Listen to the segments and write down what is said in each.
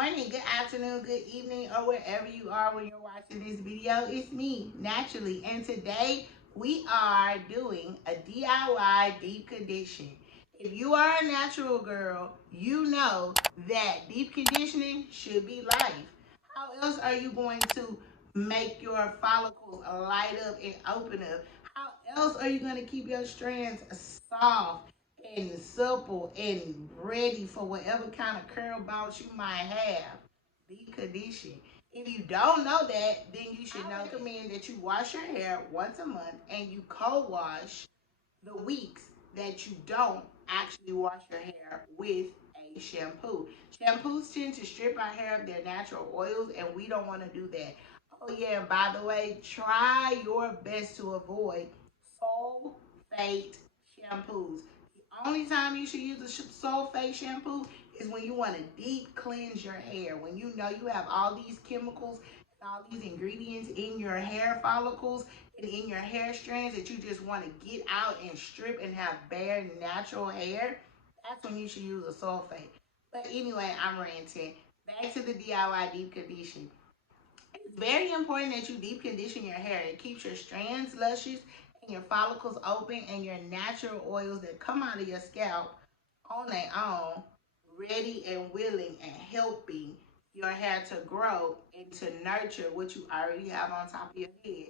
morning, good afternoon, good evening, or wherever you are when you're watching this video. It's me, Naturally, and today we are doing a DIY deep condition. If you are a natural girl, you know that deep conditioning should be life. How else are you going to make your follicles light up and open up? How else are you going to keep your strands soft and supple and ready for whatever kind of curl bounce you might have? Deep condition. If you don't know that, then you should know. I recommend that you wash your hair once a month and you co-wash the weeks that you don't actually wash your hair with a shampoo. Shampoos tend to strip our hair of their natural oils, and we don't want to do that. Oh, yeah, and by the way, try your best to avoid sulfate shampoos. The only time you should use a sulfate shampoo is when you want to deep cleanse your hair. When you know you have all these chemicals and all these ingredients in your hair follicles and in your hair strands that you just want to get out and strip and have bare natural hair, that's when you should use a sulfate. But anyway, I'm ranting. Back to the DIY deep condition. It's very important that you deep condition your hair. It keeps your strands luscious and your follicles open and your natural oils that come out of your scalp on their own, ready and willing and helping your hair to grow and to nurture what you already have on top of your head.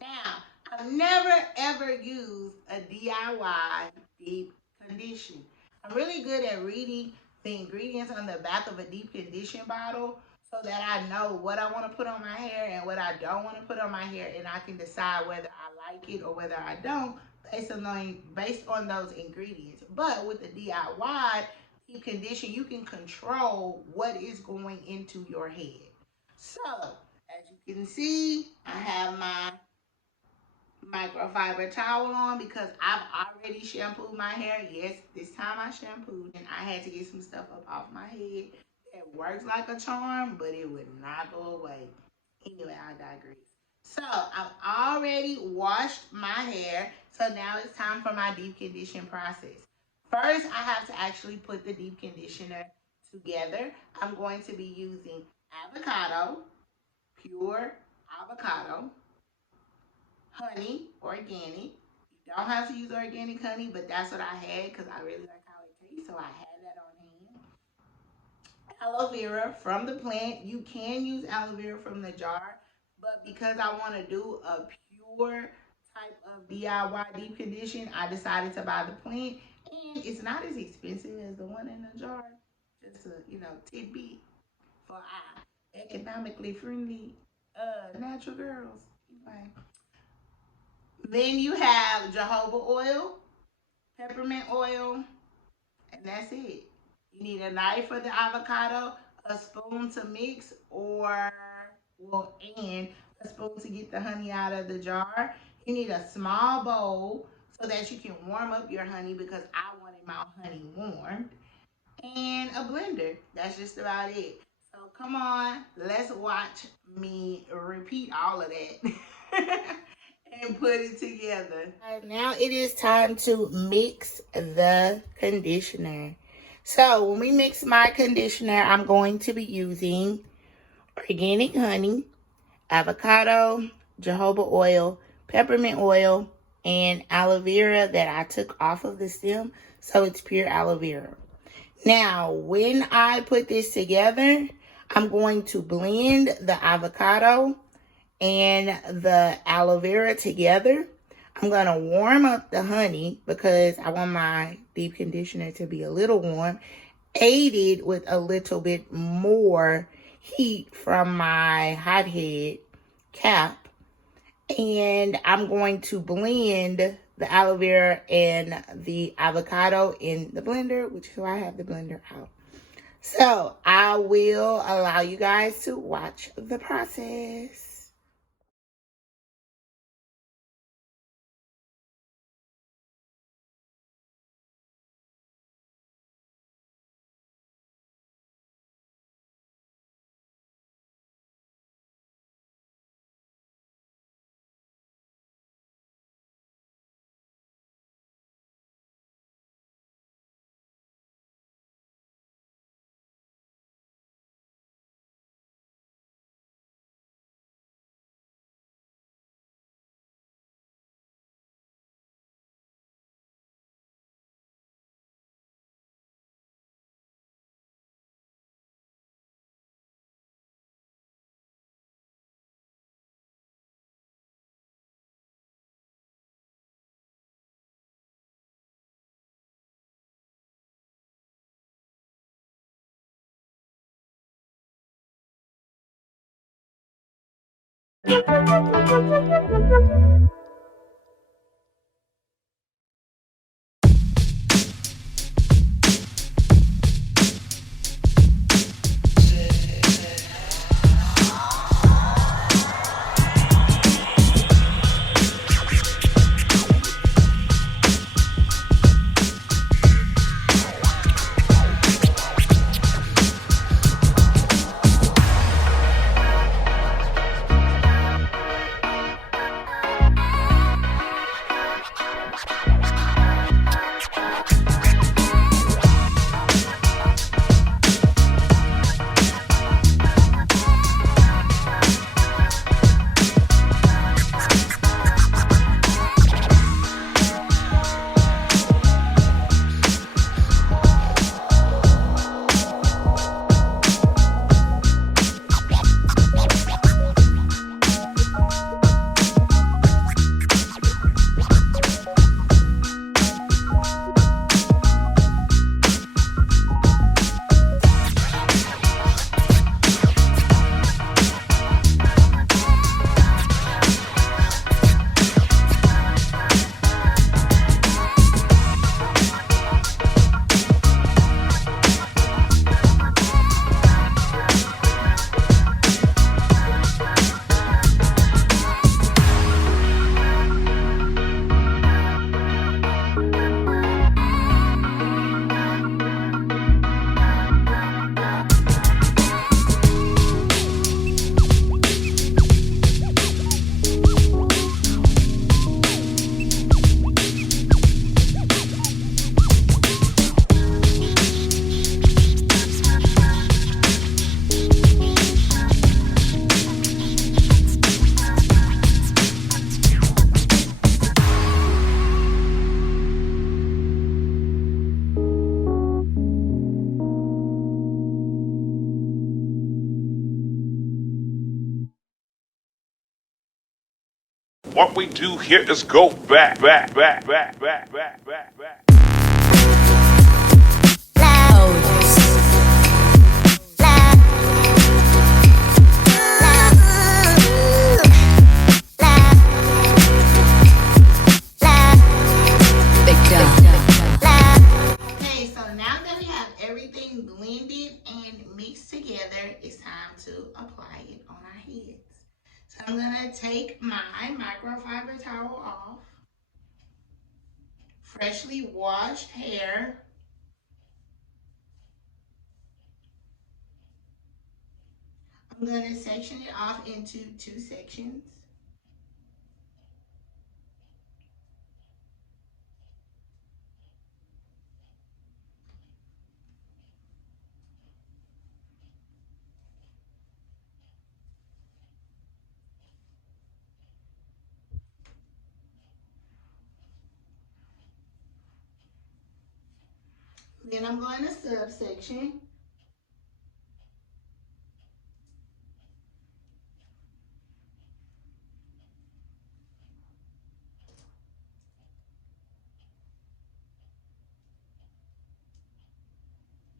Now, I've never ever used a DIY deep condition. I'm really good at reading the ingredients on the back of a deep condition bottle so that I know what I want to put on my hair and what I don't want to put on my hair, and I can decide whether I like it or whether I don't based on those ingredients. But with the DIY deep condition, you can control what is going into your head. So, as you can see, I have my microfiber towel on because I've already shampooed my hair. Yes, this time I shampooed and I had to get some stuff up off my head. It works like a charm, but it would not go away. Anyway, I digress. So I've already washed my hair. So now it's time for my deep condition process. First, I have to actually put the deep conditioner together. I'm going to be using avocado, pure avocado, honey, organic. You don't have to use organic honey, but that's what I had because I really like how it tastes, so I had that on hand. Aloe vera from the plant. You can use aloe vera from the jar, but because I want to do a pure type of DIY deep condition, I decided to buy the plant, and it's not as expensive as the one in the jar. Just a tidbit for our economically friendly natural girls. Anyway. Then you have jojoba oil, peppermint oil, and that's it. You need a knife for the avocado, a spoon to mix, and a spoon to get the honey out of the jar. You need a small bowl so that you can warm up your honey because I wanted my honey warmed, and a blender. That's just about it. So come on, let's watch me repeat all of that and put it together. Now it is time to mix the conditioner. So when we mix my conditioner, I'm going to be using organic honey, avocado, jojoba oil, peppermint oil, and aloe vera that I took off of the stem. So it's pure aloe vera. Now, when I put this together, I'm going to blend the avocado and the aloe vera together. I'm going to warm up the honey because I want my deep conditioner to be a little warm, aided with a little bit more heat from my hothead cap. And I'm going to blend the aloe vera and the avocado in the blender, which is why I have the blender out. So I will allow you guys to watch the process. What we do here is go back, back, back, back, back, back, back, back. Okay, so now that we have everything blended and mixed together, it's time to apply it on our heads. So I'm gonna take my microfiber towel off, freshly washed hair. I'm gonna section it off into 2 sections. Then I'm going to subsection.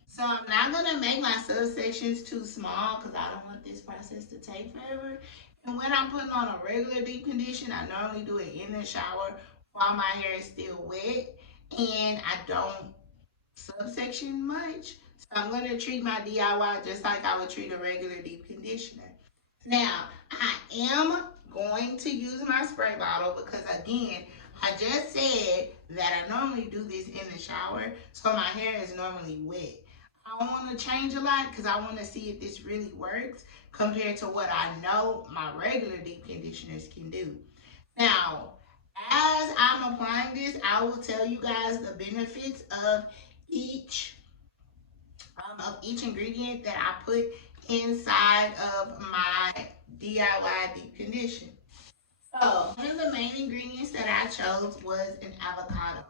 So I'm not gonna make my subsections too small because I don't want this process to take forever. And when I'm putting on a regular deep condition, I normally do it in the shower while my hair is still wet and I don't subsection much. So I'm gonna treat my DIY just like I would treat a regular deep conditioner. Now, I am going to use my spray bottle because again, I just said that I normally do this in the shower, so my hair is normally wet. I don't want to change a lot because I want to see if this really works compared to what I know my regular deep conditioners can do. Now, as I'm applying this, I will tell you guys the benefits each of each ingredient that I put inside of my D.I.Y deep condition. So one of the main ingredients that I chose was an avocado.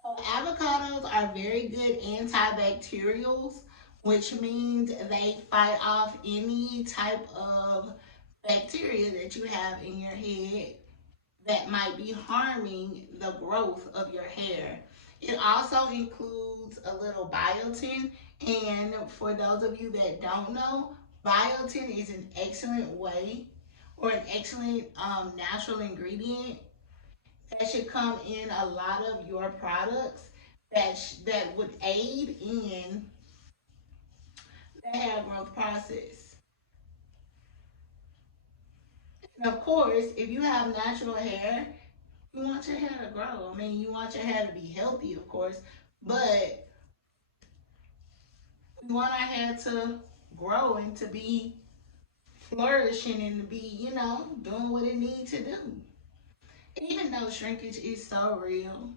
So avocados are very good antibacterials, which means they fight off any type of bacteria that you have in your head that might be harming the growth of your hair. It also includes a little biotin, and for those of you that don't know, biotin is an excellent way or an excellent natural ingredient that should come in a lot of your products that would aid in the hair growth process. And of course, if you have natural hair, you want your hair to grow. I mean, you want your hair to be healthy, of course, but we want our hair to grow and to be flourishing and to be, doing what it needs to do. Even though shrinkage is so real,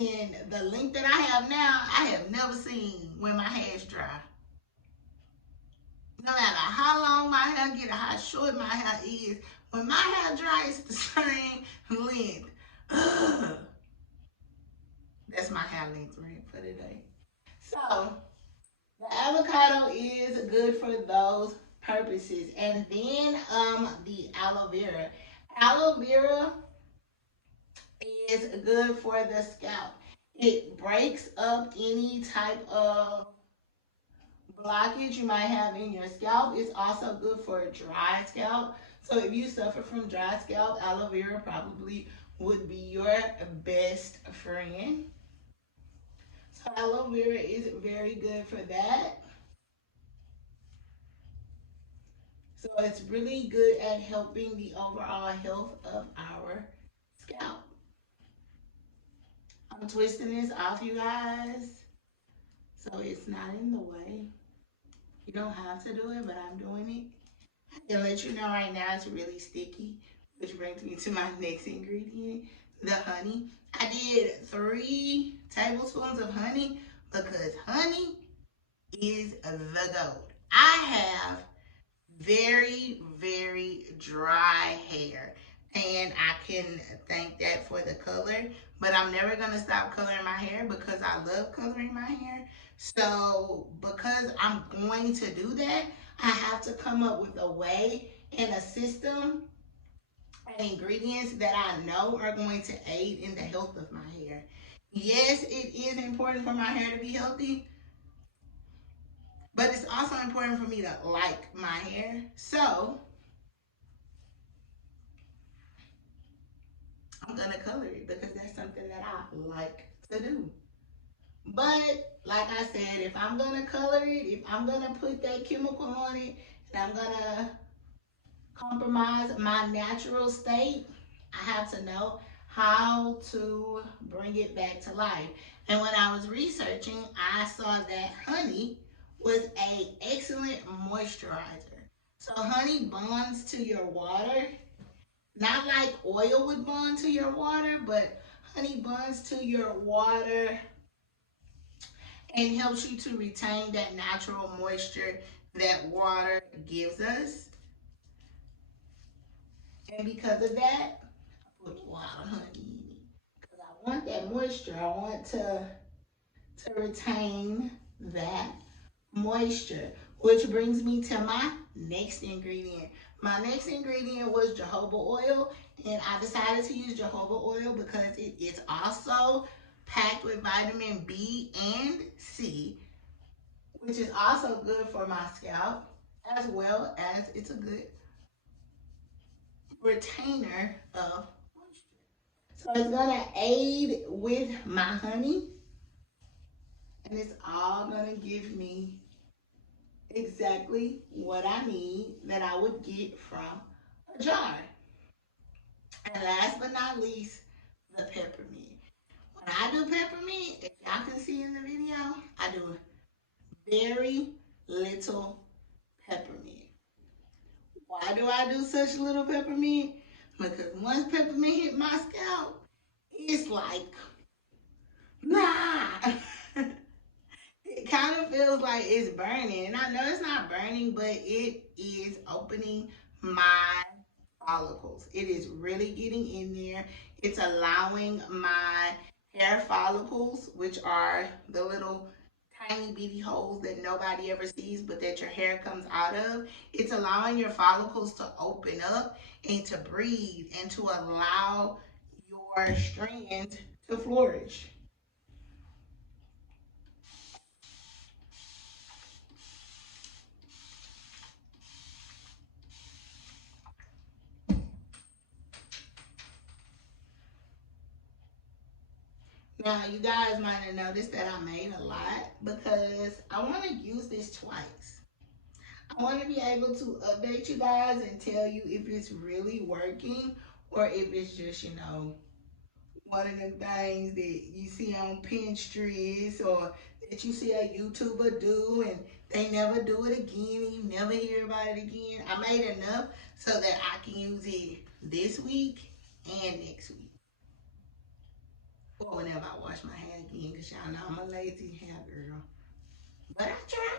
and the length that I have now, I have never seen when my hair is dry. No matter how long my hair get or how short my hair is, when my hair dry, it's the same length. Ugh. That's my hair length rant for today. So the avocado is good for those purposes. And then the aloe vera. Aloe vera is good for the scalp. It breaks up any type of blockage you might have in your scalp. It's also good for a dry scalp. So if you suffer from dry scalp, aloe vera probably would be your best friend. So aloe vera is very good for that. So it's really good at helping the overall health of our scalp. I'm twisting this off, you guys, so it's not in the way. You don't have to do it, but I'm doing it. And let you know right now it's really sticky, which brings me to my next ingredient, the honey. I did 3 tablespoons of honey because honey is the gold. I have very, very dry hair. And I can thank that for the color. But I'm never going to stop coloring my hair because I love coloring my hair. So because I'm going to do that, I have to come up with a way and a system and ingredients that I know are going to aid in the health of my hair. Yes, it is important for my hair to be healthy, but it's also important for me to like my hair. So I'm gonna color it because that's something that I like to do. But like I said, if I'm gonna color it, if I'm gonna put that chemical on it, and I'm gonna compromise my natural state, I have to know how to bring it back to life. And when I was researching, I saw that honey was an excellent moisturizer. So honey bonds to your water, not like oil would bond to your water, but honey bonds to your water and helps you to retain that natural moisture that water gives us. And because of that, I put a lot of honey in it. Because I want that moisture. I want to retain that moisture. Which brings me to my next ingredient. My next ingredient was jojoba oil, and I decided to use jojoba oil because it is also packed with vitamin B and C, which is also good for my scalp, as well as it's a good retainer of moisture. So it's gonna aid with my honey, and it's all gonna give me exactly what I need that I would get from a jar. And last but not least, the peppermint. When I do peppermint, if y'all can see in the video, I do very little peppermint. Why do I do such little peppermint? Because once peppermint hit my scalp, it's like, nah. It kind of feels like it's burning. And I know it's not burning, but it is opening my follicles. It is really getting in there. It's allowing my hair follicles, which are the little tiny bitty holes that nobody ever sees but that your hair comes out of. It's allowing your follicles to open up and to breathe and to allow your strands to flourish. Now, you guys might have noticed that I made a lot because I want to use this twice. I want to be able to update you guys and tell you if it's really working or if it's just, one of them things that you see on Pinterest or that you see a YouTuber do and they never do it again and you never hear about it again. I made enough so that I can use it this week and next week. Or whenever I wash my hair again, because y'all know I'm a lazy hair girl. But I try.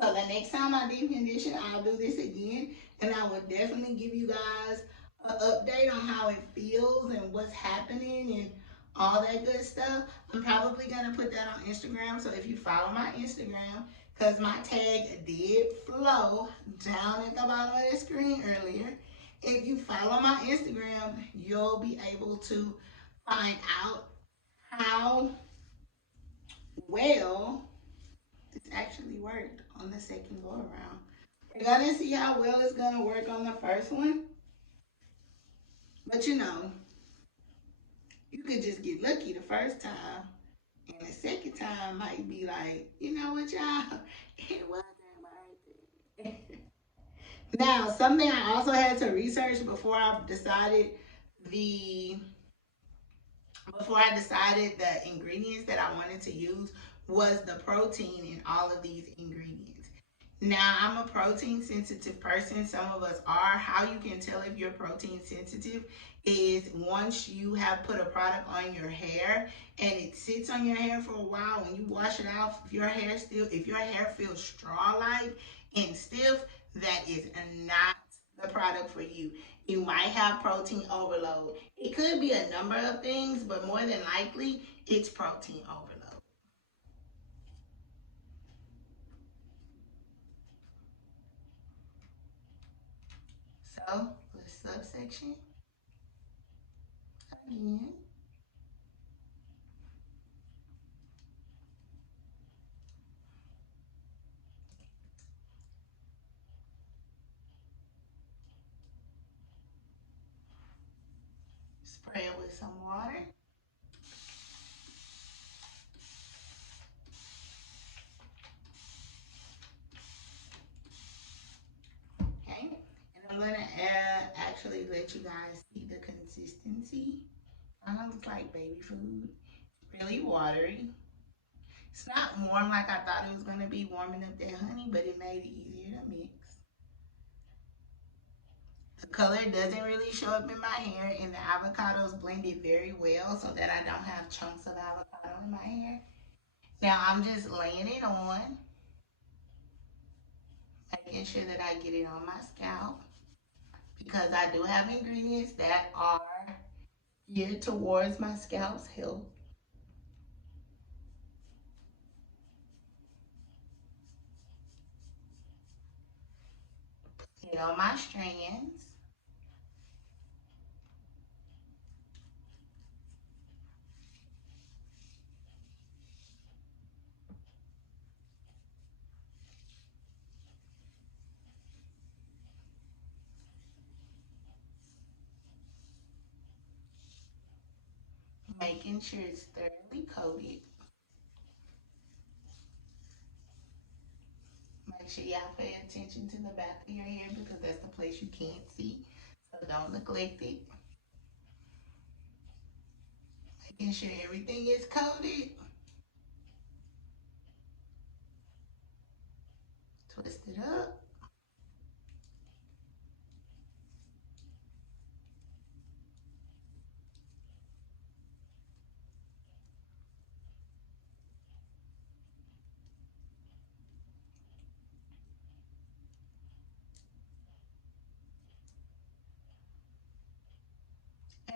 So the next time I deep condition, I'll do this again, and I will definitely give you guys an update on how it feels and what's happening and all that good stuff. I'm probably gonna put that on Instagram. So if you follow my Instagram, because my tag did flow down at the bottom of the screen earlier. If you follow my Instagram, you'll be able to find out how well this actually worked on the second go around. We're gonna see how well it's gonna work on the first one. But you could just get lucky the first time. And the second time might be like, you know what, y'all? It wasn't worth it. Now, something I also had to research the before I decided the ingredients that I wanted to use was the protein in all of these ingredients. Now, I'm a protein sensitive person. Some of us are. How you can tell if you're protein sensitive is once you have put a product on your hair and it sits on your hair for a while, when you wash it off, if your hair feels straw-like and stiff, that is not the product for you. You might have protein overload. It could be a number of things, but more than likely, it's protein overload. So, the subsection again. Spray it with some water. Okay. And I'm going to actually let you guys see the consistency. Kind of looks like baby food. Really watery. It's not warm like I thought it was going to be, warming up that honey, but it made it easier to mix. The color doesn't really show up in my hair, and the avocados blended very well so that I don't have chunks of avocado in my hair. Now I'm just laying it on, making sure that I get it on my scalp because I do have ingredients that are geared towards my scalp's health. Get on my strands. Making sure it's thoroughly coated. Make sure y'all pay attention to the back of your hair because that's the place you can't see. So don't neglect it. Making sure everything is coated. Twist it up.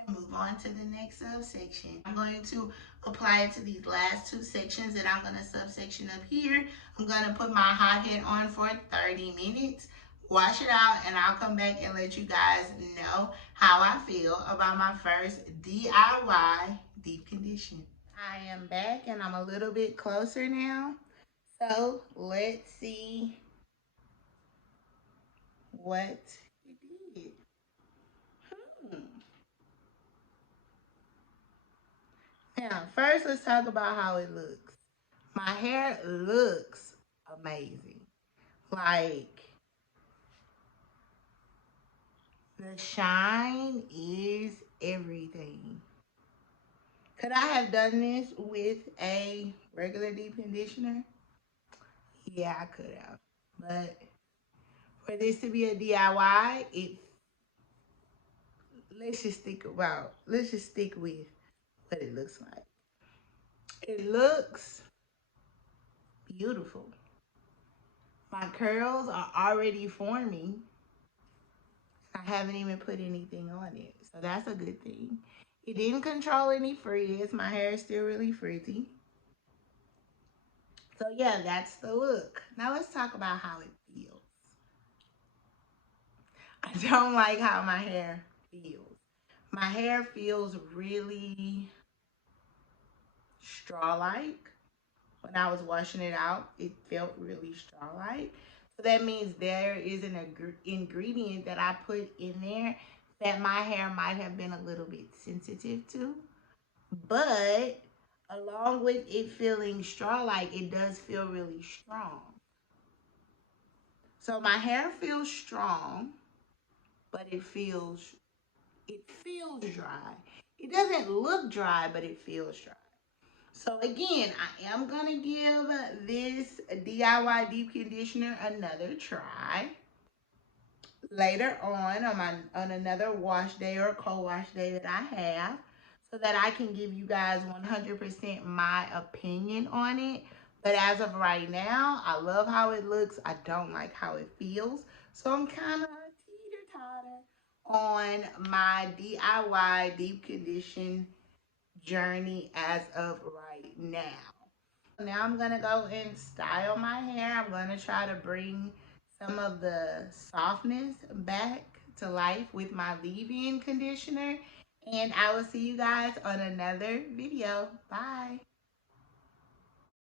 And move on to the next subsection. I'm going to apply it to these last two sections that I'm going to subsection up here. I'm going to put my hot head on for 30 minutes, wash it out, and I'll come back and let you guys know how I feel about my first DIY deep condition. I am back and I'm a little bit closer now. So let's see what it did. Hmm. Now, first, let's talk about how it looks. My hair looks amazing. Like, the shine is everything. Could I have done this with a regular deep conditioner? Yeah, I could have. But for this to be a DIY, let's just stick with what it looks like. It looks beautiful. My curls are already forming. I haven't even put anything on it. So that's a good thing. It didn't control any frizz. My hair is still really frizzy. So yeah, that's the look. Now let's talk about how it feels. I don't like how my hair feels. My hair feels really straw-like. When I was washing it out, it felt really straw-like. So that means there is an ingredient that I put in there that my hair might have been a little bit sensitive to. But along with it feeling straw-like, it does feel really strong. So my hair feels strong, but it feels dry. It doesn't look dry, but it feels dry. So again, I am gonna give this DIY deep conditioner another try later on another wash day or co-wash day that I have, so that I can give you guys 100% my opinion on it. But as of right now, I love how it looks. I don't like how it feels. So I'm kind of teeter-totter on my DIY deep condition journey as of right now. Now I'm gonna go and style my hair. I'm gonna try to bring some of the softness back to life with my leave-in conditioner. And I will see you guys on another video. Bye.